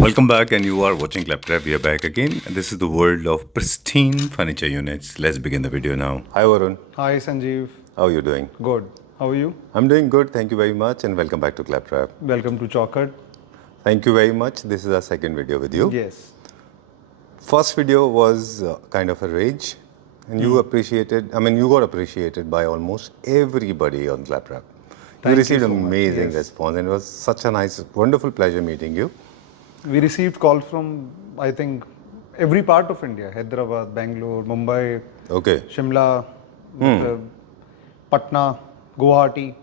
Welcome back, and you are watching Claptrap. We are back again. This is the world of pristine furniture units. Let's begin the video now. Hi, Varun. Hi, Sanjeev. How are you doing? Good. How are you? I'm doing good. Thank you very much, and welcome back to Claptrap. Welcome to Chalkard. Thank you very much. This is our second video with you. Yes. First video was kind of a rage, and you appreciated. I mean, you got appreciated by almost everybody on Claptrap. You received so much, amazing yes. response, and it was such a nice, wonderful pleasure meeting you. We received calls from, I think, every part of India. Hyderabad, Bangalore, Mumbai, Okay. Shimla, Patna, Guwahati.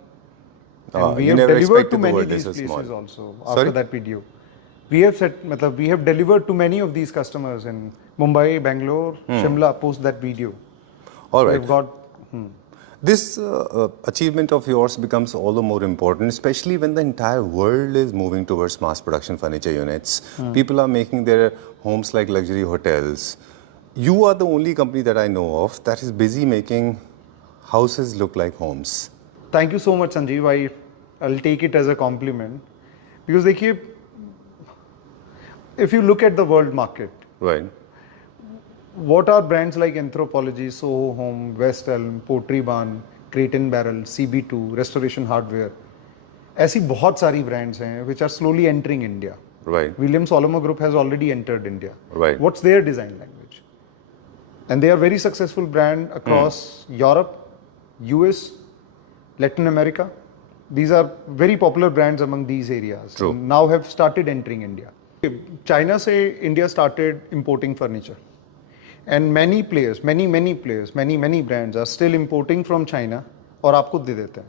And we you have never delivered expected to the many world of these this places small. also Sorry? after that video. We have delivered to many of these customers in Mumbai, Bangalore, Shimla post that video. All right. We've got This achievement of yours becomes all the more important, especially when the entire world is moving towards mass production furniture units. People are making their homes like luxury hotels. You are the only company that I know of that is busy making houses look like homes. Thank you so much, Sanjeev. I'll take it as a compliment because देखिए, if you look at the world market, Right. what are brands like Anthropologie, Soho Home, West Elm, Pottery Barn, Crate and Barrel, CB2, Restoration Hardware, ऐसी बहुत सारी brands हैं which are slowly entering India. Right. Williams Solomon Group has already entered India. Right. What's their design language? And they are very successful brand across Europe, US, Latin America. These are very popular brands among these areas. True. And now have started entering India. China से India started importing furniture. And many players, many brands are still importing from China और आपको दे देते हैं.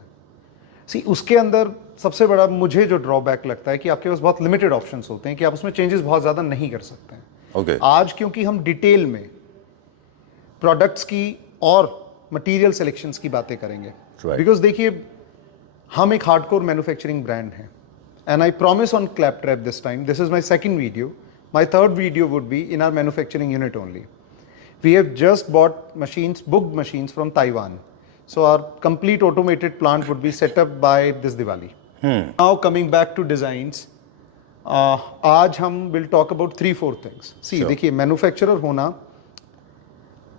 See, उसके अंदर सबसे बड़ा मुझे जो ड्रॉबैक लगता है कि आपके पास बहुत लिमिटेड ऑप्शंस होते हैं कि आप उसमें चेंजेस बहुत ज़्यादा नहीं कर सकते हैं. Okay. आज क्योंकि हम डिटेल में प्रोडक्ट्स की और मटेरियल सिलेक्शंस की बातें करेंगे. Right. बिकॉज देखिए, हम एक हार्डकोर मैन्युफैक्चरिंग ब्रांड हैं. And I promise on claptrap this time, this is my second video. My third video would be in our manufacturing unit only. We have just bought machines, booked machines from Taiwan. So our complete automated plant would be set up by this Diwali. Now coming back to designs, आज हम will talk about 3-4 things. See, Sure. देखिए, manufacturer होना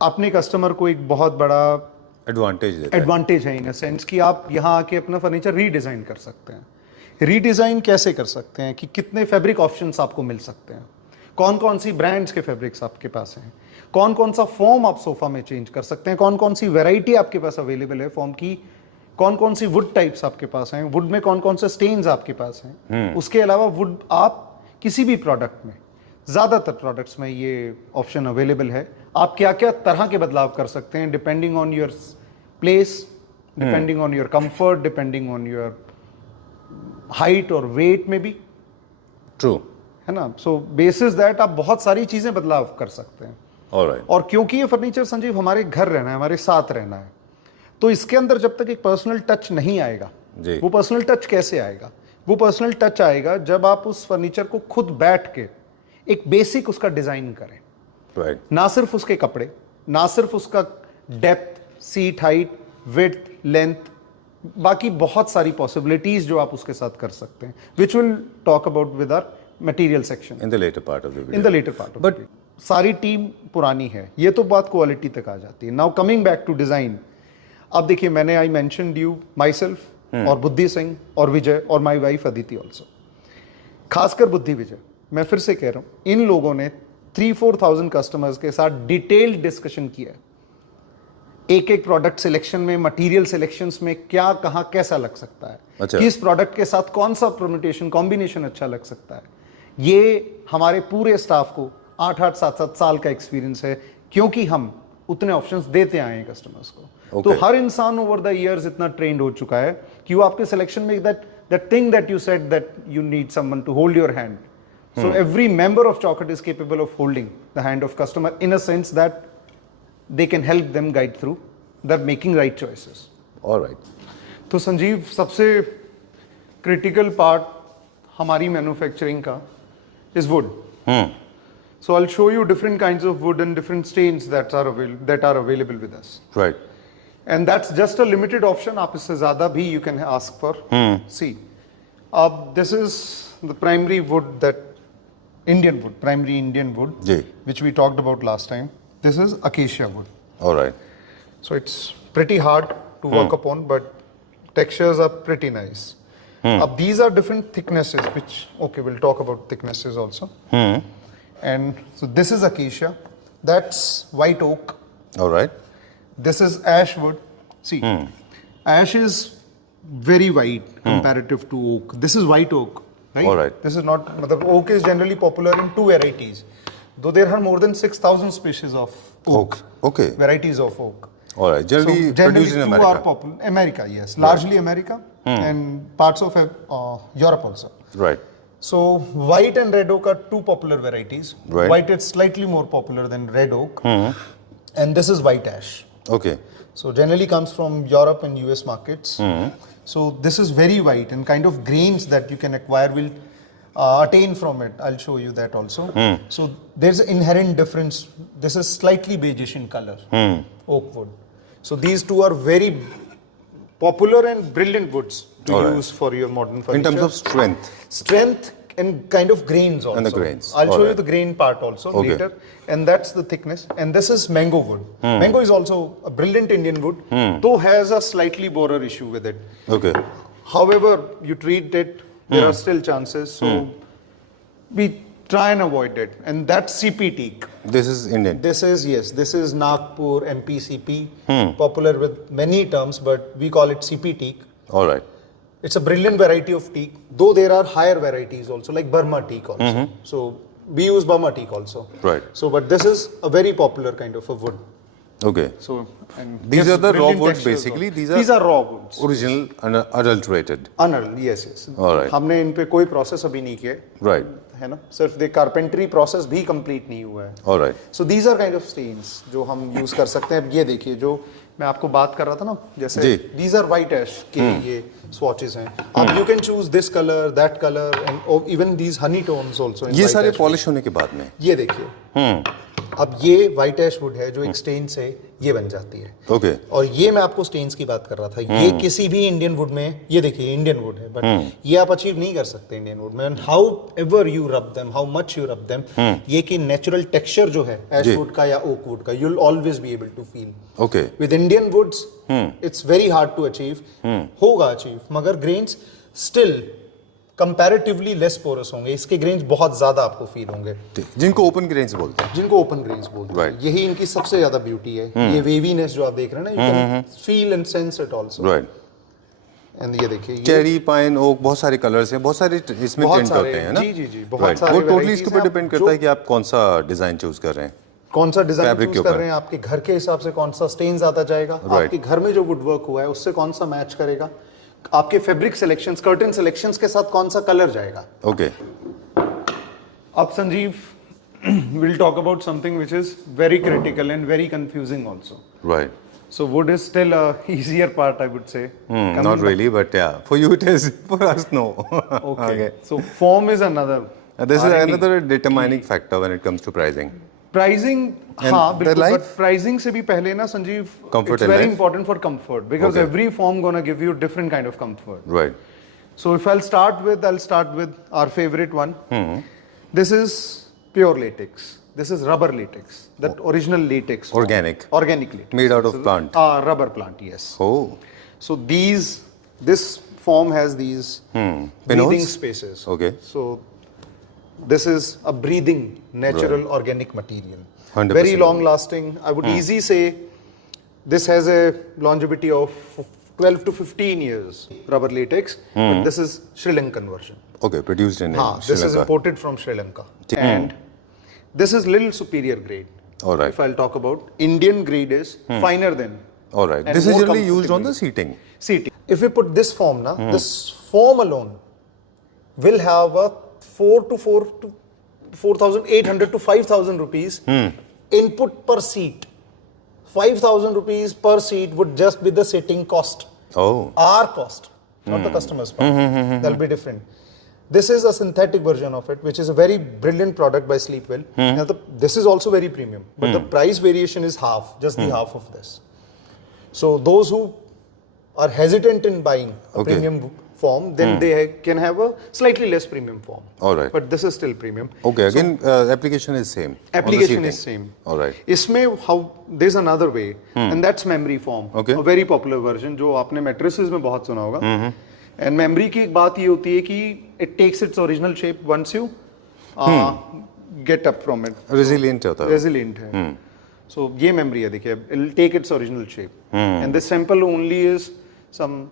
अपने customer को एक बहुत बड़ा advantage देता है. एडवांटेज है इन सेंस कि आप यहाँ आके अपना फर्नीचर रीडिज़ाइन कर सकते हैं. रीडिज़ाइन कैसे कर सकते हैं कि कितने फैब्रिक ऑप्शंस आपको मिल सकते हैं, कौन कौन सी ब्रांड्स के फैब्रिक्स आपके पास हैं, कौन कौन सा फॉर्म आप सोफा में चेंज कर सकते हैं, कौन कौन सी वैरायटी आपके पास अवेलेबल है फॉर्म की, कौन कौन सी वुड टाइप्स आपके पास हैं, वुड में कौन कौन से स्टेन्स आपके पास हैं. उसके अलावा वुड आप किसी भी प्रोडक्ट में, ज़्यादातर प्रोडक्ट्स में ये ऑप्शन अवेलेबल है. आप क्या क्या तरह के बदलाव कर सकते हैं depending on your place, depending on your comfort, depending on your height और वेट में भी, ट्रू है ना. सो बेसिस दैट आप बहुत सारी चीज़ें बदलाव कर सकते हैं. ऑलराइट. और क्योंकि ये फर्नीचर, संजीव, हमारे घर रहना है, हमारे साथ रहना है, तो इसके अंदर जब तक एक पर्सनल टच नहीं आएगा, जी. वो पर्सनल टच कैसे आएगा? वो पर्सनल टच आएगा जब आप उस फर्नीचर को खुद बैठ के एक बेसिक उसका डिजाइन करें. राइट. ना सिर्फ उसके कपड़े, ना सिर्फ उसका depth, seat height, width, length, बाकी बहुत सारी पॉसिबिलिटीज जो आप उसके साथ कर सकते हैं, which will talk about with our material section in the latter part of the video. In the latter part. But सारी टीम पुरानी है, ये तो बात क्वालिटी तक आ जाती है. Now coming back to design. अब देखिए, मैंने I mentioned you myself और बुद्धि सिंह और विजय और माई वाइफ अदिति ऑल्सो. खासकर बुद्धि विजय, मैं फिर से कह रहा हूँ, इन लोगों ने 3-4,000 कस्टमर्स के साथ डिटेल्ड डिस्कशन किया है. एक एक प्रोडक्ट सिलेक्शन में, मटेरियल सिलेक्शंस में क्या कहाँ कैसा लग सकता है, अच्छा. किस प्रोडक्ट के साथ कौन सा परम्यूटेशन कॉम्बिनेशन अच्छा लग सकता है. ये हमारे पूरे स्टाफ को 8-8, 7-7 साल का एक्सपीरियंस है, क्योंकि हम उतने ऑप्शंस देते आए हैं कस्टमर्स को. तो हर इंसान ओवर द इयर्स इतना ट्रेंड हो चुका है कि वो आपके सिलेक्शन में that thing that you said that you need someone to hold your hand. So every member of Chalkard is capable of holding the hand of customer in a sense that they can help them guide through the making right choices. Alright. तो संजीव, सबसे critical part हमारी manufacturing का is wood. So I'll show you different kinds of wood and different stains that are available with us. Right. And that's just a limited option. आप इससे ज़्यादा भी you can ask for. See, this is the primary wood that Indian wood, primary Indian wood, Ji. which we talked about last time. This is acacia wood. All right. So it's pretty hard to work upon, but textures are pretty nice. These are different thicknesses, which, okay, we'll talk about thicknesses also. And so this is acacia, that's white oak, All right. this is ash wood. See, ash is very white comparative to oak. This is white oak, right? All right. This is not, the oak is generally popular in two varieties, though there are more than 6,000 species of oak. Okay. Varieties of oak. All right. Generally, Generally produced in two America. are popular. America, yes. Largely America and parts of Europe also. Right. So white and red oak are two popular varieties. Right. White is slightly more popular than red oak. And this is white ash. Okay. So generally comes from Europe and US markets. So this is very white, and kind of grains that you can acquire will attain from it. I'll show you that also. So there's an inherent difference. This is slightly beigeish in color, oak wood. So these two are very popular and brilliant woods to All right. use for your modern furniture. In terms of strength. And kind of grains also. And the grains. I'll All show you right. the grain part also Okay. later. And that's the thickness. And this is mango wood. Mango is also a brilliant Indian wood, though has a slightly borer issue with it. Okay. However, you treat it, there are still chances. So we try and avoid it. And that's CP teak. This is Indian. This is, yes, this is Nagpur MPCP, popular with many terms, but we call it CP teak. All right. It's a brilliant variety of teak, though there are higher varieties also, like Burma teak also. So we use Burma teak also. Right. So, but this is a very popular kind of a wood. Okay. So, and These yes, are the raw brilliant woods textures basically. also. These are raw woods. Original and adulterated. Unadulterated, yes. All right. हमने इन पे कोई process अभी नहीं किया Right. है ना, सिर्फ the carpentry process भी complete नहीं हुआ है. All right. So these are kind of stains जो हम use कर सकते हैं. अब ये देखिए जो मैं आपको बात कर रहा था ना, जैसे जी. these are white ash के ये swatches हैं. अब you can choose this color, that color, and even these honey tones also. in ये white सारे ash. पॉलिश होने के बाद में. ये देखिए. अब ये white ash wood है जो एक stain से ये बन जाती है. Okay. और ये मैं आपको स्टेन्स की बात कर रहा था. ये किसी भी इंडियन वुड में, ये देखिए इंडियन वुड है, बट ये आप अचीव नहीं कर सकते इंडियन वुड में. How ever you rub them, how much you rub them, ये कि नेचुरल टेक्सचर जो है एश वुड का या ओक वुड का, you will always be able to feel. Okay. With Indian woods it's very hard to achieve. होगा achieve, मगर grains still comparatively less porous होंगे. इसके ग्रेन्स बहुत ज्यादा आपको फील होंगे, जिनको ओपन ग्रेन्स बोलते हैं. जिनको ओपन ग्रेन्स बोलते हैं. Right. यही इनकी सबसे ज्यादा ब्यूटी है. ये वेवीनेस जो आप देख रहे हैं ना, you can feel and sense it also. Right. And ये देखिए, चेरी, पाइन, ओक, बहुत सारे कलर्स हैं, बहुत सारे इसमें बहुत टिंट सारे, होते हैं ना. जी, जी, जी, बहुत Right. सारे वो टोटली varieties इसके हैं. ऊपर डिपेंड करता है कि आप कौन सा डिजाइन चूज कर रहे हैं. कौन सा डिजाइन Fabric चूज के कर ऊपर. रहे हैं, आपके घर के हिसाब से कौन सा स्टेन्स आता जाएगा, Right. आपके घर में जो वुड वर्क हुआ है उससे कौन सा मैच करेगा, आपके फैब्रिक सिलेक्शंस, कर्टन सिलेक्शंस के साथ कौन सा कलर जाएगा. Okay. अब Sanjeev, we'll talk about something which is very critical and very confusing also. Right. So wood is still a easier part, I would say. Not really, but yeah, for you it is. For us, no. Okay. So form is another. This is R&D. another determining factor when it comes to pricing. Pricing, And हाँ the बिल्कुल, life? But pricing से भी पहले ना Sanjeev, Comfort it's and very life? important for comfort, because Okay. every form gonna give you different kind of comfort. Right. So if I'll start with our favorite one. This is pure latex. This is rubber latex, that original latex form. Organic latex. Made out of plant. Rubber plant, yes. Oh. So this form has these breathing Pinholes? spaces. Okay. So this is a breathing natural organic material. 100%. Very long lasting. I would easily say this has a longevity of 12 to 15 years. Rubber latex. But this is Sri Lankan version. Okay, produced in Sri This is Lanka. imported from Sri Lanka. And this is little superior grade. All right. If I'll talk about Indian grade is finer than. All right. and This is more generally used on comfortable. the seating. seating. If we put this form now, this form alone will have a 4,800 to 5,000 rupees input per seat. 5,000 rupees per seat would just be the sitting cost. Oh. Our cost, not the customer's cost. That'll be different. This is a synthetic version of it, which is a very brilliant product by Sleepwell. Now this is also very premium, but the price variation is half, just the half of this. So those who are hesitant in buying a Okay. premium form, then they can have a slightly less premium form. All right. But this is still premium. Okay, again, application is same. on the Application seating. is same. All right. इसमें how there's another way, and that's memory foam. Okay. A very popular version जो आपने mattresses में बहुत सुना होगा. And memory की एक बात ये होती है कि it takes its original shape once you get up from it. Resilient होता है. Resilient है. So ये memory है देखिए, it'll take its original shape. And this sample only is some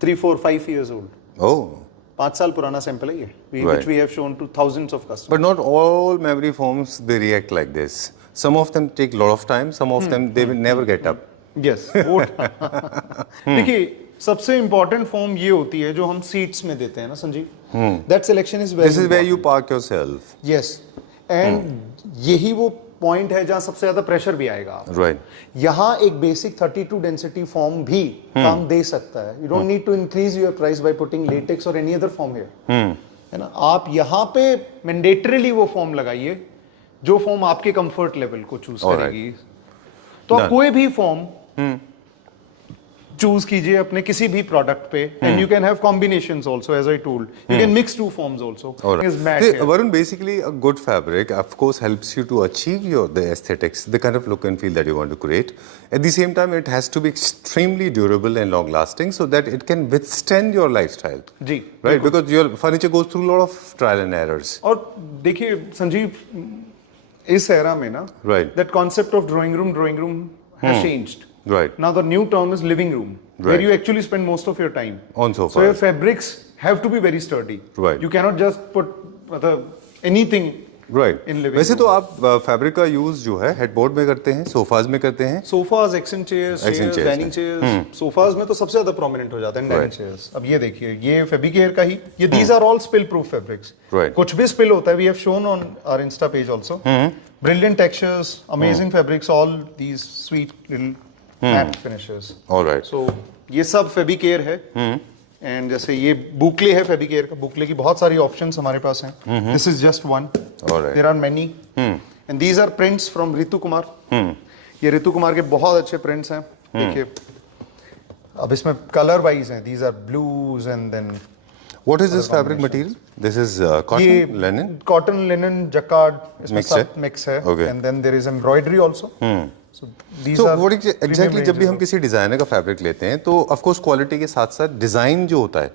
3, 4, 5 years old. Oh. 5 साल पुराना सैंपल है ये, Right. which we have shown to thousands of customers. But not all memory foams they react like this. Some of them take lot of time. Some of them they will never get up. Yes. देखिए सबसे important form ये होती है जो हम seats में देते हैं ना Sanjeev. That selection is This is where you park yourself. Yes and यही वो पॉइंट है जहां सबसे ज्यादा प्रेशर भी आएगा. Right. यहाँ एक बेसिक 32 डेंसिटी फॉर्म भी काम दे सकता है. You don't need to increase your price by putting latex or any other form here, है ना. आप यहाँ पे मैंडेटरीली वो फॉर्म लगाइए जो फॉर्म आपके कंफर्ट लेवल को चूज Alright. करेगी. तो आप कोई भी फॉर्म चूज कीजिए अपने किसी भी प्रोडक्ट पे, and you can have combinations also, as I told you can mix two forms also. All right. Is matte See, here. Varun, basically a good fabric, of course, helps you to achieve the aesthetics, the kind of look and feel that you want to create. At the same time, it has to be extremely durable and long-lasting, so that it can withstand your lifestyle. जी Right, because your furniture goes through a lot of trial and errors. और देखिए संजीव, इस era में ना Right. that concept of drawing room has changed. Right. Now the new term is living room, where Right. you actually spend most of your time On sofas. So your fabrics have to be very sturdy. Right. You cannot just put anything Right. in living वैसे room. तो आप fabric का use जो है headboard में करते हैं, sofas में करते हैं. Sofas, action chairs, Accent chairs dining chairs. Sofas में तो सबसे ज्यादा प्रोमिनेंट हो जाता है डाइनिंग Right. चेयर्स. अब ये देखिए, ये फैब्रिकेयर का ही, ये these are all spill proof fabrics. Right. कुछ भी स्पिल होता है, we have shown on our Insta page also. Brilliant textures, amazing fabrics, all these sweet little matte finishes. All right. So ये सब फैब्रिकेयर है. एंड जैसे ये बुकले है फैब्रिकेयर का. बुकले की बहुत सारी ऑप्शंस हमारे पास हैं. This is just one. All right. There are many. And these are prints from Ritu Kumar. ये ऋतु कुमार के बहुत अच्छे प्रिंट्स हैं. देखिए अब इसमें कलर वाइज हैं. These are blues and then What is this fabric material? This is cotton, linen. Cotton, linen, jacquard, इसमें Mix है? सब मिक्स है. Okay. And then there is embroidery also. So these So are what exactly जब भी हम किसी designer का fabric लेते हैं तो ऑफ कोर्स क्वालिटी के साथ साथ डिजाइन जो होता है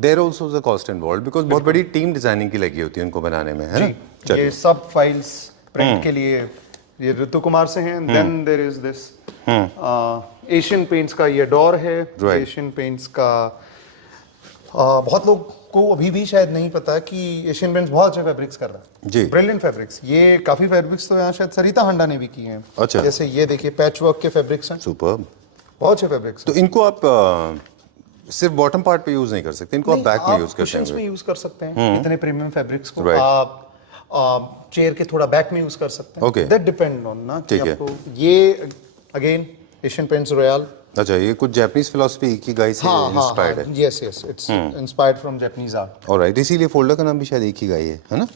there also the cost involved, because बहुत बड़ी टीम डिजाइनिंग की लगी होती है उनको बनाने में, है ना. ये चलिए. सब फाइल्स प्रिंट के लिए ये ऋतु कुमार से हैं. Then there is this Asian Paints का ये डोर है. Right. एशियन पेंट्स का बहुत लोग को अभी भी शायद नहीं पता कि एशियन पेंट्स बहुत अच्छे फैब्रिक्स कर रहा है. जी. Brilliant fabrics. ये काफी फैब्रिक्स तो यहाँ शायद सरिता हांडा ने भी किए हैं. अच्छा. जैसे ये देखिए पैच वर्क के फैब्रिक्स हैं. सुपर्ब. बहुत अच्छे फैब्रिक्स. तो इनको आप सिर्फ बॉटम पार्ट पे यूज नहीं कर सकते, इनको आप बैक में यूज करते कुशन्स में हैं. यूज कर सकते हैं. इतने प्रीमियम फैब्रिक्स को Right. आप चेयर के थोड़ा बैक में यूज कर सकते हैं. Okay. दैट डिपेंड ऑन ना कि ठीक है. आपको ये अगेन एशियन पेंट्स रॉयल. अच्छा, ये कुछ जापानीज फिलॉसफी इकिगाई से इंस्पायर्ड है. Yes yes it's inspired from Japanese art. Alright, इसीलिए फोल्डर का नाम भी शायद इकिगाई है ना.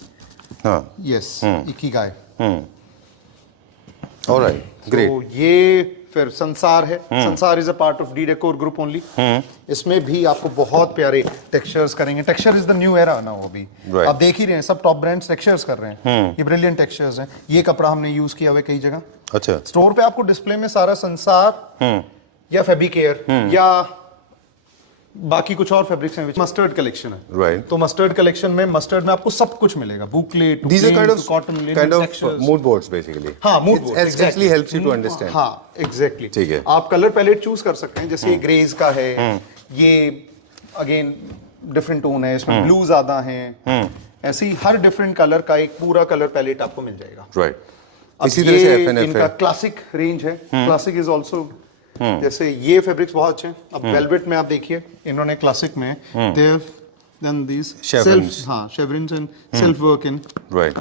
हाँ. Yes Ikigai. Alright, great. तो ये फिर संसार है. संसार is a part of D decor group only. इसमें भी आपको बहुत प्यारे टेक्सचर्स करेंगे. Texture is the new era ना. वो भी Right. आप देख ही रहे हैं, सब टॉप ब्रांड्स टेक्सचर्स कर रहे हैं. ये ब्रिलियंट टेक्सचर्स हैं. ये कपड़ा हमने यूज किया हुआ है कई जगह. अच्छा. स्टोर पे आपको डिस्प्ले में सारा संसार या फैब्रिकेयर या बाकी कुछ और फैब्रिक्स हैं. मस्टर्ड कलेक्शन है. Right. तो मस्टर्ड कलेक्शन में मस्टर्ड में आपको सब कुछ मिलेगा. Boucle too These are cotton, kind of mood boards basically. हाँ, mood It boards, actually exactly. helps you to understand. हाँ, एग्जैक्टली. ठीक है. आप कलर पैलेट चूज कर सकते हैं. जैसे ये ग्रेज का है. ये अगेन डिफरेंट टोन है. इसमें ब्लू ज्यादा है. ऐसे ही हर डिफरेंट कलर का एक पूरा कलर पैलेट आपको मिल जाएगा. Right. अब इसी तरह से ये FNF इनका है. क्लासिक रेंज है. क्लासिक इज आल्सो जैसे ये फैब्रिक्स बहुत अच्छे हैं. अब वेलवेट में आप देखिए इन्होंने क्लासिक में they have done these Chevrons. हाँ, chevrons and self work in Right.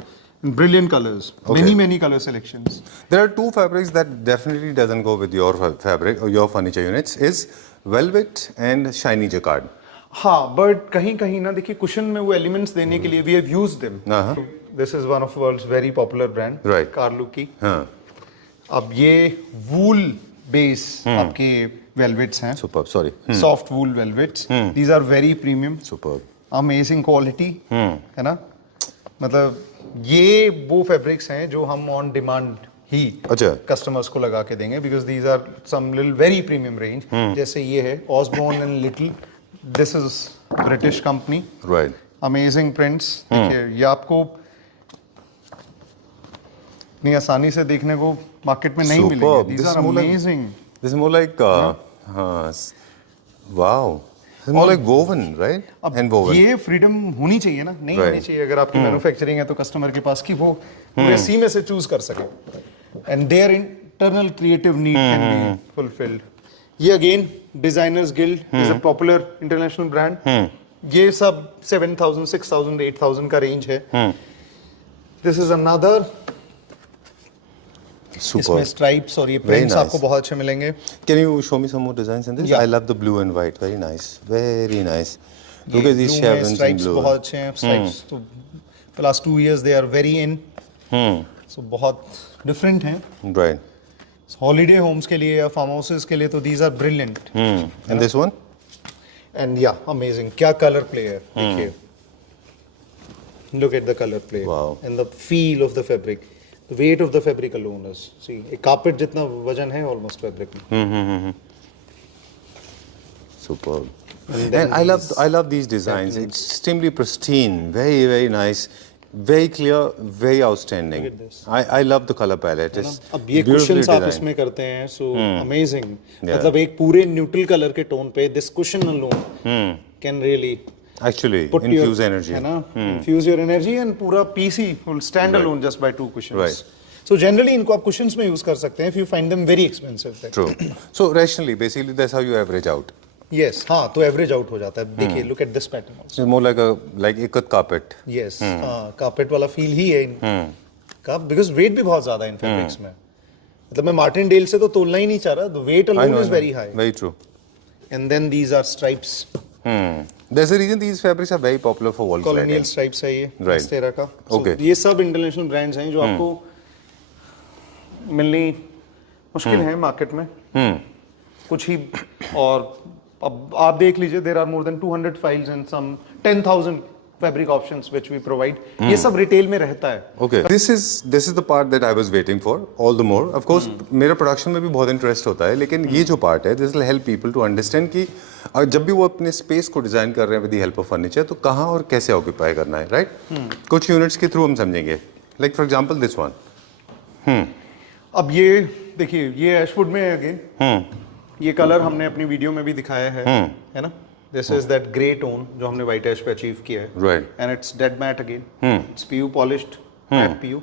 brilliant colors. Okay. Many color selections. There are two fabrics that definitely doesn't go with your fabric or your furniture units is velvet and shiny jacquard. हाँ, but कहीं कहीं ना देखिए cushion में वो elements देने के लिए we have used them. This is one of world's very popular brand. Right. Carlo की. हाँ. अब ये वूल बेस आपके वेलवेट्स हैं, Superb. Sorry. Soft wool velvets, these are very premium, Superb. Amazing quality, है ना। मतलब ये वो फैब्रिक्स हैं जो हम ऑन डिमांड ही अच्छा। कस्टमर्स को लगा के देंगे, because these are some little very premium range. जैसे ये है Osborne and Little, this is British company, Right. Amazing prints. देखिए ये आपको इतनी आसानी से देखने को मार्केट में नहीं मिलेंगे। Superb. These This are is more like- amazing. This is more like wow. This is more like woven, right? अब And woven. ये फ्रीडम होनी चाहिए ना, नहीं Right. होनी चाहिए अगर आपकी मैन्युफैक्चरिंग है तो कस्टमर के पास कि वो पूरे सी में से चूज कर सके, and their internal creative need can be fulfilled. ये again Designers Guild is a popular international brand. ये सब 7,000 6,000 8,000 का रेंज है। दिस इज अनदर, इसमें Superb. स्ट्राइप्स और ये Very प्रिंट्स nice. आपको बहुत अच्छे मिलेंगे। Can you show me some more designs in this? Yeah. I love the blue and white. Very nice. Very nice. Look at these blue में chevrons in stripes blue. बहुत अच्छे हैं। Stripes तो the last 2 years they are very in, so बहुत different हैं। Right. Holiday homes के लिए या फार्म हाउसेस के लिए तो these are brilliant. And this one? And या अमेजिंग, क्या कलर प्ले है देखिए, look at the colour play Wow. And the feel of the fabric, the weight of the fabric alone is, see एक carpet जितना वजन है almost fabric में। Superb. And I love these designs. Extremely pristine. Very, very nice. Very clear. Very outstanding. Look at this. I love the color palette. It's अब ये beautifully cushions आप designed. इसमें करते हैं, सो अमेजिंग। Yeah. मतलब एक पूरे न्यूट्रल कलर के टोन पे this cushion alone can really Actually, put infuse your, energy. है ना, infuse your energy, and पूरा PC will stand Right. alone just by 2 cushions. Right. So generally इनको आप cushions में use कर सकते हैं if you find them very expensive. then. True. So rationally, basically, that's how you average out. Yes, हाँ तो average out हो जाता है। देखिए look at this pattern also. It's more like ikat carpet. Yes, हाँ carpet वाला feel ही है इनका, because weight भी बहुत ज़्यादा है इन fabrics में। मतलब मैं मार्टिन डेल से तो तोलना ही नहीं चाह रहा, the weight I alone know, is I know. very high. Very true. And then these are stripes, There's a reason these fabrics are very popular for wall colonial cladding. stripes है ये, Right. Astera का। So Okay. ये सब international brands हैं जो आपको मिलनी मुश्किल है मार्केट में कुछ ही। और अब आप देख लीजिए, there are more than 200 files and some 10,000 fabric options which we provide. ये सब रिटेल में रहता है। Okay. This is the part that I was waiting for. All the more. Of course, मेरा प्रोडक्शन में भी बहुत इंटरेस्ट होता है, लेकिन ये जो पार्ट है, this will help people to understand कि जब भी वो अपने स्पेस को डिजाइन कर रहे हैं with the help of furniture, तो कहाँ और कैसे ऑक्यूपाई करना है, राइट? कुछ यूनिट्स के थ्रू हम समझेंगे। Like for example, this one. अब ये देखिए, ये एशवुड में है अगेन। ये कलर हमने अपनी वीडियो में भी दिखाया है ना। This is that grey tone जो हमने व्हाइट ऐश पे अचीव किया है। Right. And it's dead matte again, it's PU polished matte PU.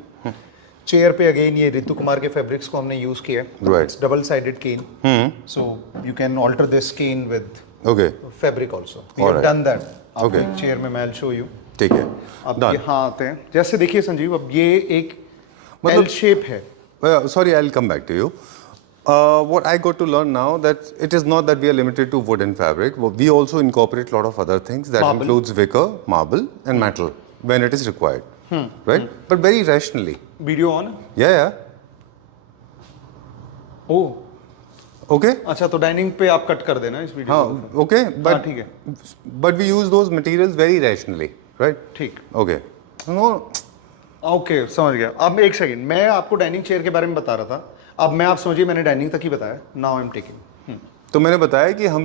Chair पे अगेन ये ऋतु कुमार के फैब्रिक्स को हमने यूज किया है। Right. It's double sided cane, so you can alter this cane with Okay. Fabric also. We have Alright. Done that. Okay. Chair में मैं show you. ठीक है। अब Done. यहाँ आते हैं, जैसे देखिए संजीव, अब ये एक मतलब- एल शेप है। Sorry, I'll come back to you. What I got to learn now that it is not that we are limited to wood and fabric. We also incorporate a lot of other things that Marble. includes wicker, marble, and metal when it is required. Right? But very rationally. Video on. Yeah, yeah. Oh Okay. अच्छा, तो dining पे आप cut कर देना इस video को। हाँ, okay. But ठीक है। but we use those materials very rationally, right? ठीक, Okay. No. ओके समझ गया। अब एक सेकंड, मैं आपको डाइनिंग चेयर के बारे में बता रहा था, अब मैं आप समझिए मैंने डाइनिंग तक ही बताया। Now I am taking. तो मैंने बताया कि हम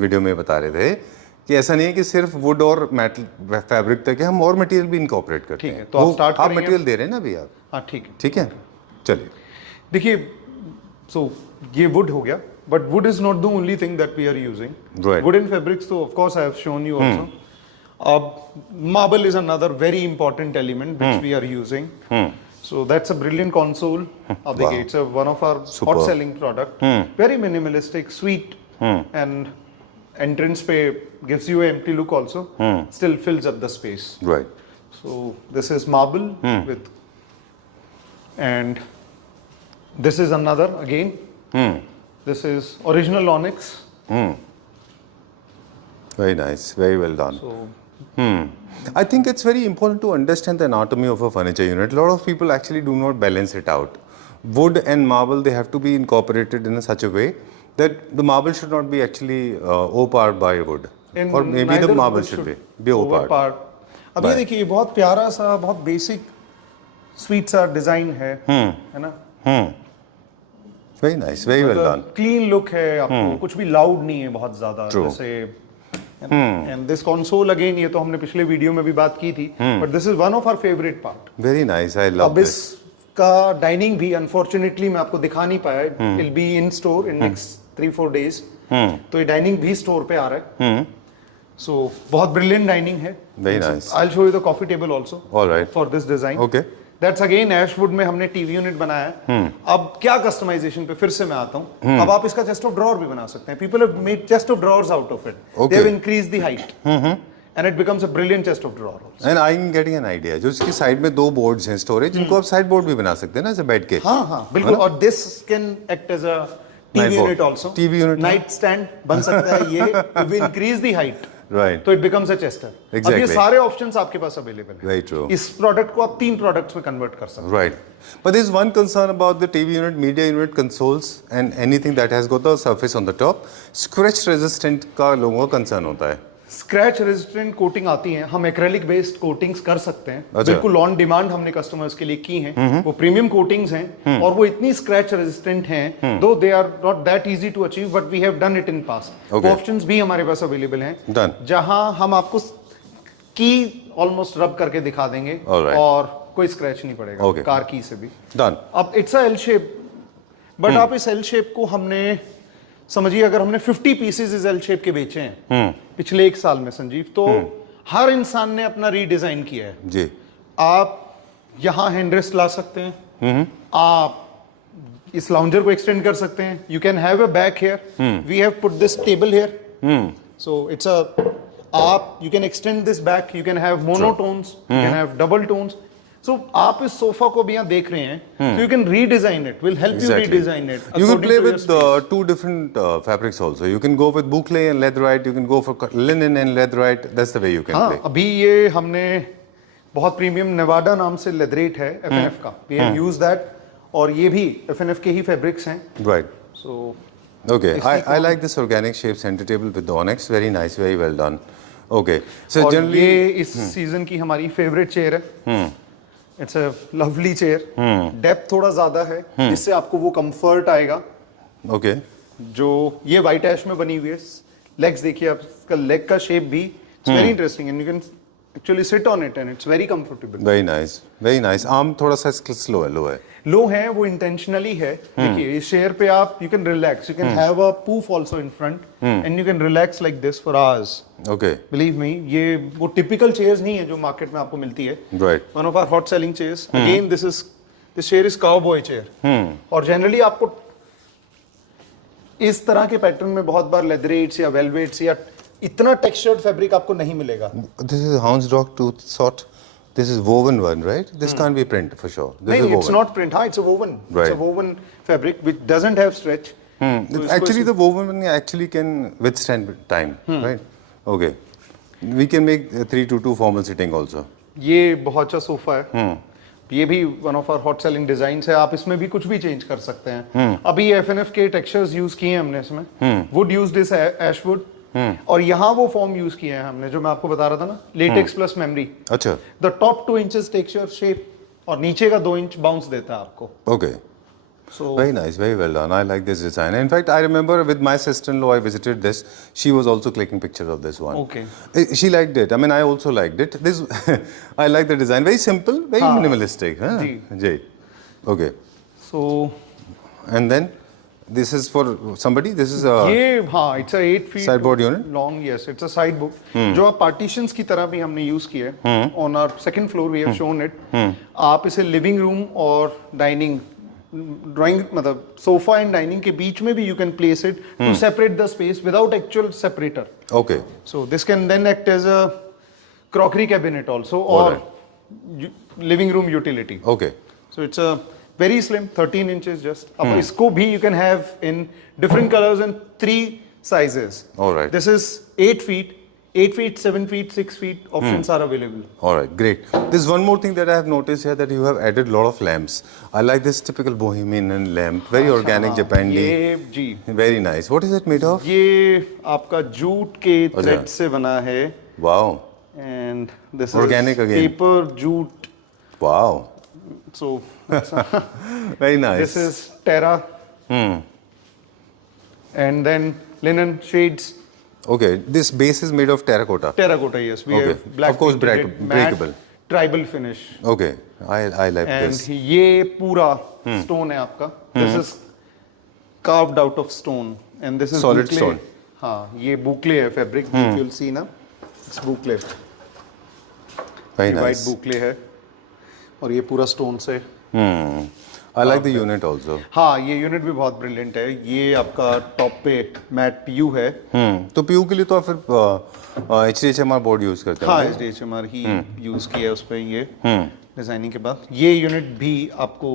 वीडियो में बता रहे थे कि ऐसा नहीं है कि सिर्फ वुड और मेटल फैब्रिक तक है, हम और मटेरियल भी इनकॉर्पोरेट करते ठीक हैं। है, तो आप start आप करेंगे। मटेरियल दे रहे हैं ना अभी आप? हाँ ठीक है। ठीक है, चलिए। देखिए, सो ये वुड हो गया, but wood is not the only thing that we are using. Right. Wood and fabrics तो of course I have shown you also. अब marble is another very important element which we are using. So that's a brilliant console of the Wow. gates. One of our Superb. hot selling product. Very minimalistic, sweet, and entrance pay gives you an empty look also. Still fills up the space. Right. So this is marble with, and this is another again. This is original onyx. Very nice, very well done. So I think it's very important to understand the anatomy of a furniture unit. A lot of people actually do not balance it out. Wood and marble, they have to be incorporated in such a way that the marble should not be actually overpowered by wood, or maybe the neither marble wood should be overpowered. overpowered. अब ये देखिए, ये बहुत प्यारा सा, बहुत basic sweet सा design है ना? Very nice, very well done. Clean look है आपको, कुछ भी लाउड नहीं है बहुत ज्यादा True. जैसे। एंड दिस कंसोल अगेन, ये तो हमने पिछले वीडियो में भी बात की थी, but this is one of our favourite part. Very nice, I love अब this. इसका डाइनिंग भी अनफॉर्चुनेटली मैं आपको दिखा नहीं पाया, it be in store in next 3-4 days. तो ये डाइनिंग भी स्टोर पे आ रहा है। सो बहुत ब्रिलियंट डाइनिंग है। Very nice. I will show you the coffee table also All right. For this design. Okay. That's again ashwood में हमने टीवी यूनिट बनाया है। अब क्या कस्टमाइजेशन पे फिर से मैं आता हूँ, अब आप इसका चेस्ट ऑफ ड्रॉअर भी बना सकते हैं। People have made chest of drawers out of it, they have increased the height and it becomes a brilliant chest of drawer. And I'm getting an idea. जो इसकी साइड में 2 boards हैं storage, जिनको आप साइड बोर्ड भी बना सकते हैं ना, ऐसे बैठ के। हाँ बिल्कुल। और this can act as a TV Night unit board. Also. TV unit, night stand बन सकता है ये, if we increase the height Right. तो इट बिकम्स अ चेस्टर। अब ये Exactly. सारे ऑप्शंस आपके पास अवेलेबल है। Very true. इस प्रोडक्ट को आप 3 प्रोडक्ट्स में कन्वर्ट कर सकते हैं। Right. But there's one concern about the TV unit, media unit consoles and anything that has got the surface on the top. Scratch resistant का लोगों का concern होता है। स्क्रैच रेजिस्टेंट कोटिंग आती है, हम एक्रेलिक बेस्ड कोटिंग्स कर सकते हैं। अच्छा। बिल्कुल ऑन डिमांड हमने कस्टमर्स के लिए की हैं। वो प्रीमियम कोटिंग्स हैं और वो इतनी स्क्रैच रेजिस्टेंट हैं, though they are not that easy to achieve, but we have done it in past. वो Okay. ऑप्शंस भी हमारे पास अवेलेबल हैं, Done. जहां हम आपको की ऑलमोस्ट रब करके दिखा देंगे All right. और कोई स्क्रैच नहीं पड़ेगा Okay. कार की से भी। Done. अब it's a L shape, but आप इस एल शेप को हमने समझिए, अगर हमने 50 पीसेस इस एल शेप के बेचे हैं पिछले 1 साल में संजीव, तो हर इंसान ने अपना रीडिजाइन किया है। जी। आप यहाँ हैंडरेस्ट ला सकते हैं, आप इस लाउंजर को एक्सटेंड कर सकते हैं, you can have a back here, we have put this table here, so it's a, आप you can extend this back, you can have monotones, you can have double tones. So आप इस sofa को भी यहाँ देख रहे हैं, so you can redesign it, we'll help you Exactly. redesign it You can according play to your with space. 2 different fabrics also. You can go with boucle and leatherite. You can go for linen and leatherite. That's the way you can हाँ, play. अभी ये हमने बहुत premium Nevada नाम से leatherette है FNF का, we have used that, और ये भी FNF के ही फैब्रिक्स हैं। Right. So Okay. I like this organic shape center table with the onyx. Very nice. Very well done. Okay. So और generally, ये इस सीजन की हमारी फेवरेट चेयर है। It's a lovely chair, depth थोड़ा ज्यादा है, जिससे आपको वो कंफर्ट आएगा। okay. जो ये व्हाइट ऐश में बनी हुई है, लेग्स देखिए आप, इसका लेग का शेप भी it's very interesting and you can actually sit on it and it's very comfortable. Very nice. Very nice. Arm थोड़ा सा स्लो है, लो है. लो है, वो इंटेंशनली है। देखिए इस चेयर पे आप you can relax, you can have a pouf also in front and you can relax like this for hours. Okay. Believe me, ये वो टिपिकल चेयर्स नहीं है जो मार्केट में आपको मिलती है। Right. One of our hot selling chairs, again this chair is cowboy chair. और जनरली आपको इस तरह के पैटर्न में बहुत बार लेदरेट्स या वेलवेट्स या इतना टेक्सचर्ड फैब्रिक आपको नहीं मिलेगा। This is a houndstooth tooth sort. This is woven one, right? This can't be print for sure. This नहीं, is it's woven. Not print, हाँ it's a woven, it's a Right. Woven fabric which doesn't have stretch. Actually, the woven one actually can withstand time, right? Okay. We can make 3-2 formal sitting also. ये बहुत अच्छा sofa है। ये भी one of our hot selling designs है। आप इसमें भी कुछ भी चेंज कर सकते हैं। अभी FNF के टेक्सचर्स यूज किए हैं हमने इसमें, वुड यूज्ड इज ऐशवुड, और यहाँ वो फॉर्म यूज किए हैं हमने जो मैं आपको बता रहा था ना, लेटेक्स प्लस मेमोरी। अच्छा. The top 2 inches takes your shape और नीचे का 2 इंच बाउंस देता है आपको। Okay. So Very nice, very well done. I like this design. In fact, I remember with my sister-in-law, I visited this. She was also clicking pictures of this one. Okay. She liked it. I mean, I also liked it. This, I like the design. Very simple, very minimalistic. Huh? Ji. Jay. Okay. So And then this is for somebody. This is a ये हाँ, it's a 8 feet sideboard unit. Long, yes it's a side book जो आप partitions की तरह भी हमने use किया है। On our second floor we have shown it. आप इसे लिविंग रूम और डाइनिंग ड्राइंग मतलब सोफा एंड डाइनिंग के बीच में भी you can place it to separate the space without actual separator. Okay. So this can then act as a crockery cabinet also or living room utility. Okay. So it's a very slim, 13 inches just. अब इसको भी you can have in different colors and 3 sizes. All right. This is 8 feet 8 feet, 7 feet, 6 feet options are available. All right, great. There's one more thing that I have noticed here that you have added a lot of lamps. I like this typical bohemian lamp, very organic, Japandi. ये जी Very nice. What is it made of? ये आपका jute के thread से बना है Wow. and this Organic is again. paper jute. Wow. So Very nice. this is terra and then linen shades. Okay, this base is made of terracotta. Terracotta, yes. We Okay. have black Of course, painted, matte, breakable. tribal finish. Okay, I like And this. ये पूरा stone है आपका. This is carved out of stone and this is Solid boucle. stone. हाँ, ये boucle है fabric. If you'll see ना, it's boucle. Very ये white nice. boucle है और ये पूरा stone से. I like the unit also. हाँ, ये यूनिट भी बहुत ब्रिलियंट है. ये आपका टॉप पे मैट पीयू है. तो पीयू के लिए तो आप फिर HDHMR बोर्ड यूज करते हैं. हाँ, HDHMR ही यूज किया है उस पे ये डिजाइनिंग के बाद. ये यूनिट भी आपको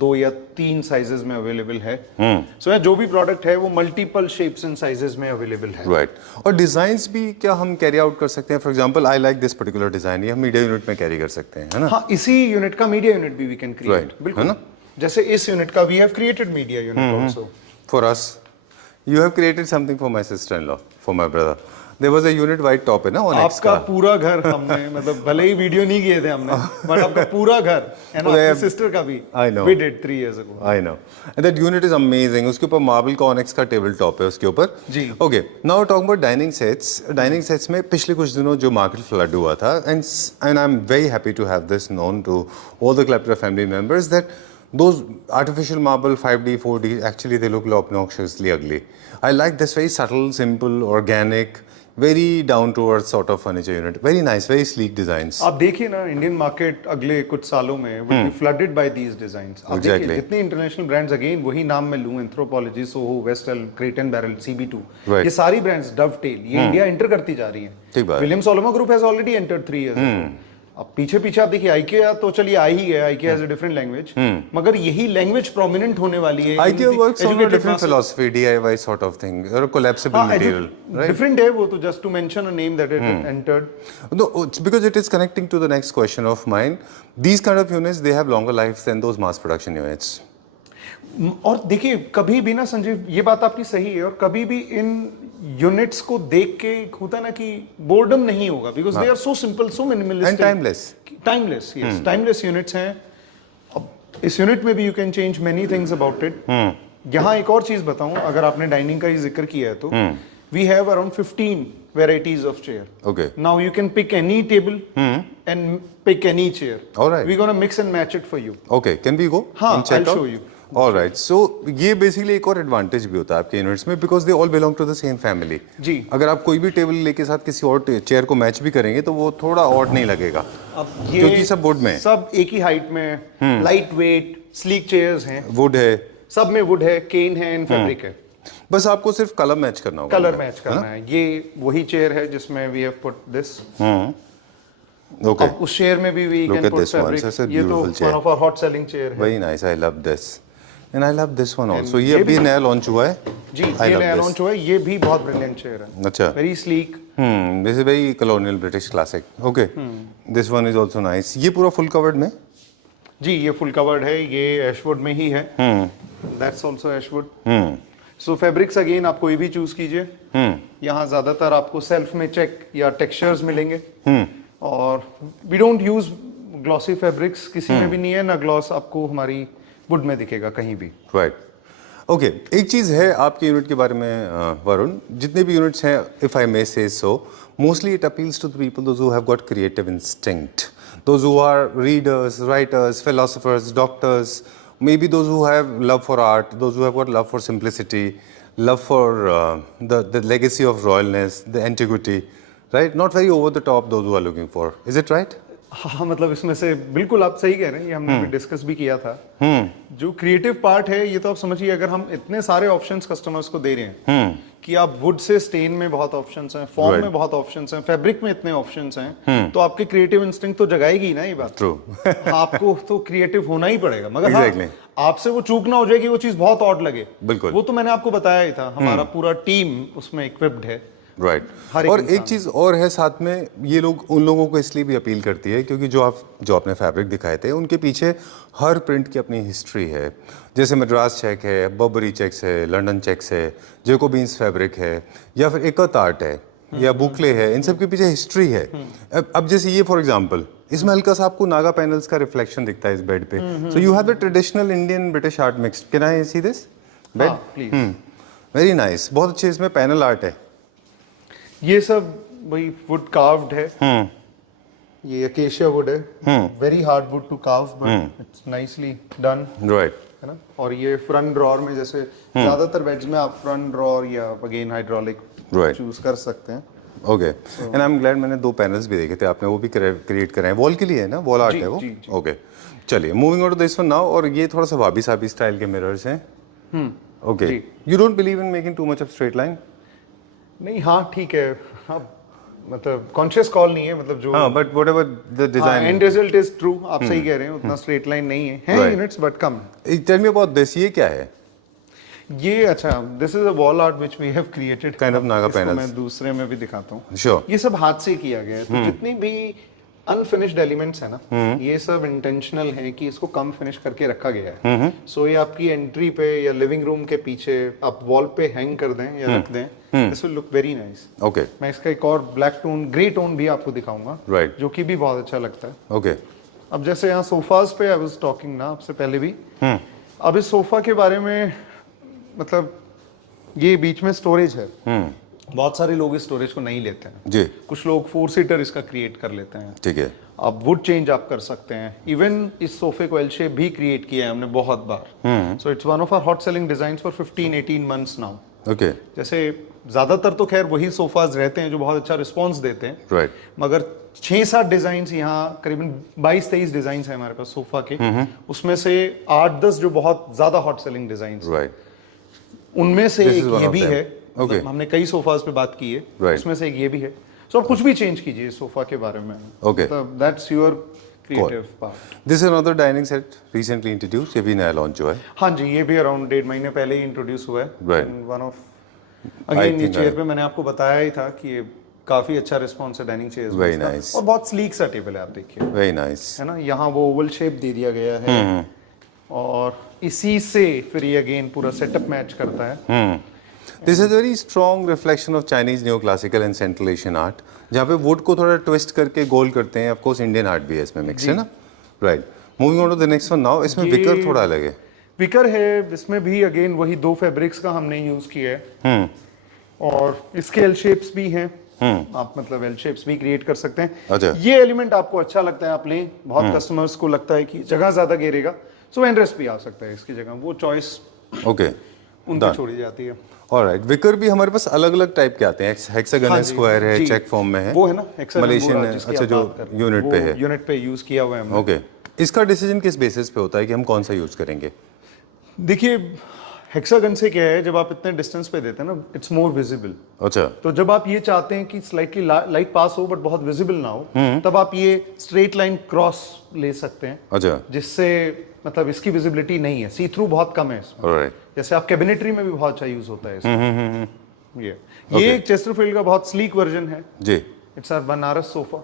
2 या 3 साइजेस में अवेलेबल है. सो जो भी प्रोडक्ट है वो मल्टीपल शेप्स एंड साइजेस में अवेलेबल है. राइट. और डिजाइन्स भी क्या हम कैरी आउट कर सकते हैं? For example I like this particular design, ये हम मीडिया यूनिट में कैरी कर सकते हैं, है ना? हाँ, इसी यूनिट का मीडिया यूनिट भी वी कैन क्रिएट. Right. बिल्कुल है ना? जैसे इस यूनिट का we have created media unit also. For us, you have created something for my sister-in-law, for my brother. There was a unit white top है ना Onyx आपका का. पूरा घर हमने मतलब भले ही वीडियो नहीं किए थे हमने बट आपका पूरा घर एंड आपकी सिस्टर का भी I know. we did 3 years ago. I know. And that unit is amazing. उसके ऊपर मार्बल का Onyx का टेबल टॉप है उसके ऊपर. जी. Okay. Now talking about dining sets. Dining sets में पिछले कुछ दिनों जो मार्केट फ्लड हुआ था and I'm very happy to have this known to all the Kleptra family members that those artificial marble 5D, 4D actually they look obnoxiously ugly. I like this very subtle, simple, organic, very down to earth sort of furniture unit. Very nice, very sleek designs. आप देखिए ना Indian market अगले कुछ सालों में will be flooded by these designs. आप Exactly. देखिए जितने इंटरनेशनल ब्रांड्स अगेन वही नाम मैं लूं Anthropologie, Soho, West Elm, Crate and Barrel, CB2. Right. ये सारी ब्रांड्स डवटेल ये इंडिया एंटर करती जा रही हैं. ठीक बात. William Solomon group has already entered 3 years ago. अब पीछे पीछे आप देखिए IKEA तो चलिए आ ही है. IKEA has a different language मगर यही लैंग्वेज प्रोमिनेंट होने वाली है. IKEA works on a different philosophy, DIY sort of thing, or a collapsible material, right? Different है वो तो just to mention a name that it entered. No, it's because it is connecting to the next question of mine. These kind of units, they have longer life than those mass production units. और देखिए कभी भी ना संजीव ये बात आपकी सही है और कभी भी इन यूनिट्स को देख के होता ना कि बोर्डम नहीं होगा because they are so simple so minimalistic And timeless. Timeless yes timeless units हैं. अब इस यूनिट में भी you can change many things about it. यहाँ एक और चीज बताऊं अगर आपने डाइनिंग का ही जिक्र किया है तो we have around 15 varieties of chair. Okay. Now you can pick any table and pick any chair. All right. We're gonna mix and match it for you. Okay, can we go? हाँ, and check I'll out? show you. All right. So ये basically एक और advantage भी होता है आपके units में because they all belong to the same family. जी. अगर आप कोई भी टेबल लेके साथ किसी और चेयर को मैच भी करेंगे तो वो थोड़ा ऑड नहीं लगेगा. अब ये क्योंकि सब वुड में है. सब एक ही हाइट में लाइट वेट स्लीक चेयर्स हैं. वुड है. सब में वुड है, केन है एंड फैब्रिक है. बस आपको सिर्फ कलर मैच करना होगा. कलर मैच करना है. ये वही चेयर है जिसमें we have put this. Okay. अब उस चेयर में भी we Look can at put this one. Fabric. Such a ये तो beautiful chair. One of our hot selling chair है. Very nice. I love this. And I love this one also. ये ये अभी भी- नया लॉन्च हुआ है. जी I ये love नया this. लॉन्च हुआ है. ये भी बहुत ब्रिलियंट चेयर है. अच्छा. Very sleek. This is very colonial British classic. Okay. This one is also nice. ये पूरा full covered में. जी ये फुल कवर्ड है. ये एशवुड में ही है. That's also ashwood. So fabrics again आप कोई भी चूज कीजिए. यहाँ ज्यादातर आपको सेल्फ में चेक या टेक्सचर्स मिलेंगे. और we don't use glossy fabrics. किसी में भी नहीं है ना ग्लॉस आपको हमारी वुड में दिखेगा कहीं भी. Right. ओके एक चीज़ है आपके यूनिट के बारे में वरुण, जितने भी यूनिट्स हैं if I may say so mostly it appeals to the people those who have got creative instinct, those who are readers, writers, philosophers, doctors, maybe those who have love for art, those who have got love for simplicity, love for the legacy of royalness, the antiquity, right? Not very over the top those who are looking for. Is it right? हाँ मतलब इसमें से बिल्कुल आप सही कह रहे हैं. ये हमने भी डिस्कस भी किया था. जो क्रिएटिव पार्ट है ये तो आप समझिए अगर हम इतने सारे ऑप्शंस कस्टमर्स को दे रहे हैं कि आप वुड से स्टेन में बहुत ऑप्शंस हैं, फॉर्म Right. में बहुत ऑप्शंस हैं, फैब्रिक में इतने ऑप्शंस हैं, तो आपके क्रिएटिव इंस्टिंक्ट तो जगाएगी ना ये बात. True. आपको तो क्रिएटिव होना ही पड़ेगा. मगर Exactly. हाँ, आपसे वो चूक ना हो जाए कि वो चीज बहुत ऑड लगे. बिल्कुल. वो तो मैंने आपको बताया ही था. हमारा पूरा टीम उसमें इक्विप्ड है. राइट हर एक और इंसान। एक चीज़ और है साथ में, ये लोग उन लोगों को इसलिए भी अपील करती है क्योंकि जो आपने फैब्रिक दिखाए थे उनके पीछे हर प्रिंट की अपनी हिस्ट्री है। जैसे मद्रास चेक है, बर्बरी चेक्स है, लंदन चेक्स है, जेकोबिन्स फैब्रिक है, या फिर एकत आर्ट है, या बुकले है, इन सब के पीछे हिस्ट्री है। अब जैसे ये फॉर एग्जांपल, इसमें हल्का सा आपको नागा पैनल्स का रिफ्लेक्शन दिखता है इस बेड पे। So you have the traditional Indian British art mix. Can I see this bed? Please. Very nice, बहुत अच्छे इसमें पैनल आर्ट है। ये सब वही वुड कार्व्ड है। ये अकेशिया वुड है, very hard wood to carve but it's nicely done, right. है ना। और ये फ्रंट ड्रॉर में, जैसे ज्यादातर बेड्स में आप फ्रंट ड्रॉर या अगेन हाइड्रोलिक Right. चूज कर सकते हैं। Okay, and I am glad मैंने 2 पैनल्स भी देखे थे आपने, वो भी क्रिएट कराए। वॉल के लिए है ना, वॉल आर्ट जी, है वो? जी, जी। ओके, चलिए moving on to this one now. और ये थोड़ा सा वाबी साबी स्टाइल के मिरर्स हैं। ओके, जी। You don't believe in making too much of straight line? नहीं, हाँ ठीक है, हाँ मतलब कॉन्शियस कॉल नहीं है, मतलब जो हाँ, but whatever the design. And result is true, आप सही कह रहे हैं, उतना स्ट्रेट लाइन नहीं है, Right. यूनिट्स बट कम। टेल मी अबाउट दिस, ये क्या है? ये अच्छा, this is a wall art which we have created, Kind of Naga panels. मैं दूसरे में भी दिखाता हूँ। Sure. ये सब हाथ से किया गया है, तो जितनी भी अनफिनिश्ड एलिमेंट्स है ना, ये सब इंटेंशनल है कि इसको कम फिनिश करके रखा गया है। सो ये आपकी एंट्री पे या लिविंग रूम के पीछे आप वॉल पे हैंग कर दें या रख दें, this will look very nice. Okay, मैं इसका एक और ब्लैक टोन, ग्रे टोन भी आपको दिखाऊंगा, राइट। जो कि भी बहुत अच्छा लगता है। ओके, अब जैसे यहाँ सोफाज पे आई वाज टॉकिंग ना आपसे पहले भी, अब इस सोफा के बारे में, मतलब ये बीच में स्टोरेज है, बहुत सारे लोग इस स्टोरेज को नहीं लेते हैं। जी, कुछ लोग 4 सीटर इसका क्रिएट कर लेते हैं। ठीक है। अब वुड चेंज आप कर सकते हैं। इवन इस सोफे को एल शेप भी क्रिएट किया है हमने बहुत बार। So it's one of our hot selling designs for 15-18 months now. Okay, जैसे ज्यादातर तो खैर वही सोफाज रहते हैं जो बहुत अच्छा रिस्पॉन्स देते हैं, राइट। मगर 6-7 डिजाइन यहाँ, करीबन 22-23 डिजाइन है हमारे पास सोफा के, उसमें से 8-10 जो बहुत ज्यादा हॉट सेलिंग डिजाइन, राइट। उनमें से This एक is one ये of भी them. है। Okay. मतलब हमने कई सोफाज पे बात की है, Right. उसमें से एक ये भी है। सो आप कुछ भी चेंज कीजिए इस सोफा के बारे में, Okay. That's your creative part. This is another dining set recently introduce, ये भी नया लॉन्च हुआ है। हाँ जी, ये भी अराउंड 1.5 महीने पहले ही इंट्रोड्यूस हुआ है। Right. वन ऑफ अगेन, ये think चेयर पे मैंने आपको बताया ही था कि ये काफी अच्छा रिस्पॉन्स है डाइनिंग चेयर्स में Very इसका। nice. और बहुत स्लीक सा टेबल है, आप देखिए, वेरी नाइस। है ना। यहाँ वो ओवल शेप दे दिया गया है, और इसी से फिर ये अगेन पूरा सेटअप मैच करता है। This is very strong reflection of Chinese new classical and central Asian art, जहाँ पे वुड को थोड़ा ट्विस्ट करके गोल करते हैं। ऑफ कोर्स इंडियन आर्ट भी है इसमें मिक्स, है ना। Right, moving on to the next one now. इसमें ये- विकर थोड़ा अलग है। विकर है, इसमें भी अगेन वही 2 फैब्रिक्स का हमने यूज किया है, और इसके एल शेप्स भी हैं। आप मतलब एल शेप्स भी क्रिएट कर सकते हैं। अच्छा। ये एलिमेंट आपको अच्छा लगता है, आप लें। बहुत कस्टमर्स को लगता है कि जगह ज्यादा घेरेगा, सो एंड्रेस भी आ सकता है इसकी जगह, वो चॉइस ओके, उनको छोड़ी जाती है। ऑलराइट। विकर भी हमारे पास अलग अलग टाइप के आते हैं। हेक्सागन है, स्क्वायर है, जी। चेक फॉर्म में है। वो है ना मलेशियन है, अच्छा, जो यूनिट पे है। यूनिट पे यूज किया हुआ है हमने। ओके, इसका डिसीजन किस बेसिस पे होता है कि हम कौन सा यूज करेंगे? देखिए, हेक्सागन से क्या है, जब आप इतने डिस्टेंस पे देते हैं ना, इट्स मोर विजिबल। अच्छा, तो जब आप ये चाहते हैं कि स्लाइटली लाइट पास हो बट बहुत विजिबल ना हो, तब आप ये स्ट्रेट लाइन क्रॉस ले सकते हैं, अच्छा, जिससे मतलब इसकी विजिबिलिटी नहीं है, सी थ्रू बहुत कम है इसमें। ऑलराइट। जैसे आप कैबिनेटरी में भी बहुत अच्छा यूज होता है इसमें। ये एक चेस्टरफील्ड का बहुत स्लीक वर्जन है। जी। It's our Banaras sofa.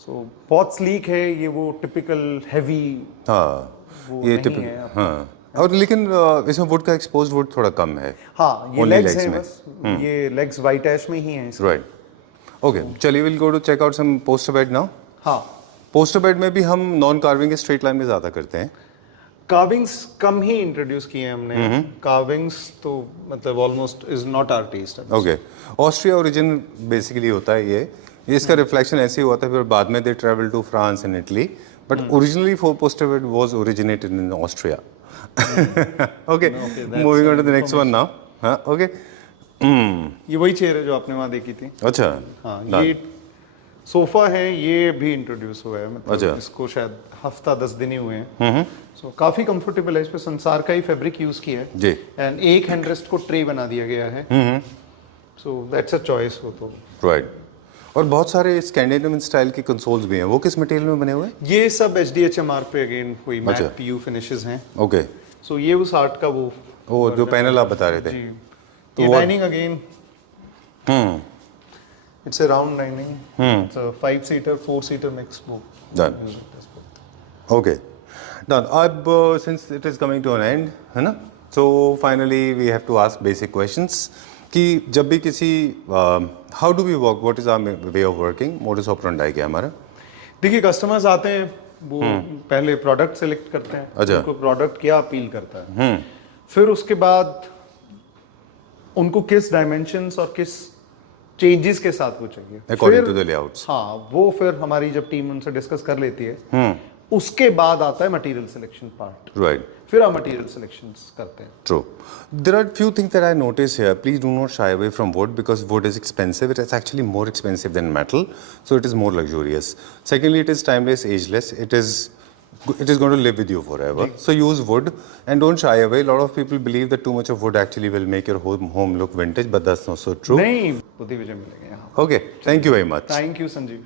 So बहुत स्लीक है ये, वो टिपिकल हैवी हाँ, वो ये नहीं टिपिकल, है। हाँ। और लेकिन इसमें वुड का एक्सपोज्ड वुड थोड़ा कम है। हाँ, ये Only लेग्स legs हैं में। बस, ये लेग्स वाइट ऐश में ही हैं इसके। Right, okay. चलिए, will go to check out some poster bed now. हाँ, पोस्टर बेड में भी हम नॉन कार्विंग के स्ट्रेट लाइन में ज्यादा करते हैं। कार्विंग्स कम ही इंट्रोड्यूस किए हैं हमने। कार्विंग्स तो मतलब almost is not our taste. Okay, Austria origin basically होता है ये इसका रिफ्लेक्शन ऐसे ही हुआ था, फिर बाद में they travel to France and Italy, but originally poster bed was originated in Austria. Okay, moving on to the next one now. हाँ, ओके। ये वही चेयर है जो आपने वहाँ देखी थी। अच्छा, हाँ, ये सोफा है, ये भी इंट्रोड्यूस हुआ है, मतलब अच्छा। इसको शायद हफ्ता 10 दिन ही हुए हैं। सो काफी कंफर्टेबल है, इस पे संसार का ही फैब्रिक यूज किया है जी। एंड एक हैंडरेस्ट को ट्रे बना दिया गया है। सो दैट्स अ चॉइस हो तो। राइट। और बहुत सारे स्कैंडिनेवियन स्टाइल के कंसोल्स भी हैं, वो किस मटेरियल में बने हुए हैं? ये सब HDHMR पे अगेन कोई मैट अच्छा। PU फिनिशेस हैं। ओके, सो ये उस आर्ट का वो वो जो पैनल आप बता रहे थे। जी। ये dining again It's a round dining. It's a 5-seater, 4-seater mix book. Done. Okay. Done. अब since it is coming to an end, है ना? So finally we have to ask basic questions कि जब भी किसी how do we work? What is our way of working? Modus operandi क्या है हमारा? देखिए कस्टमर्स आते हैं वो पहले प्रोडक्ट सेलेक्ट करते हैं, अच्छा। उनको प्रोडक्ट क्या अपील करता है, फिर उसके बाद उनको किस डायमेंशंस और किस चेंजेस के साथ वो चाहिए, According to the layouts. हाँ वो फिर हमारी जब टीम उनसे डिस्कस कर लेती है, उसके बाद आता है मटेरियल सिलेक्शन पार्ट, Right. फिर हम मटेरियल सिलेक्शंस करते हैं. True. There are few things that I notice here. Please do not shy away from wood because wood is expensive. It is actually more expensive than metal, so it is more luxurious. Secondly, it is timeless, ageless. It is going to live with you forever. So use wood and don't shy away. A lot of people believe that too much of wood actually will make your home look vintage, but that's not so true. नहीं बुद्धि विजय मिलेगा यहाँ. Okay. Thank you very much. Thank you Sanjeev.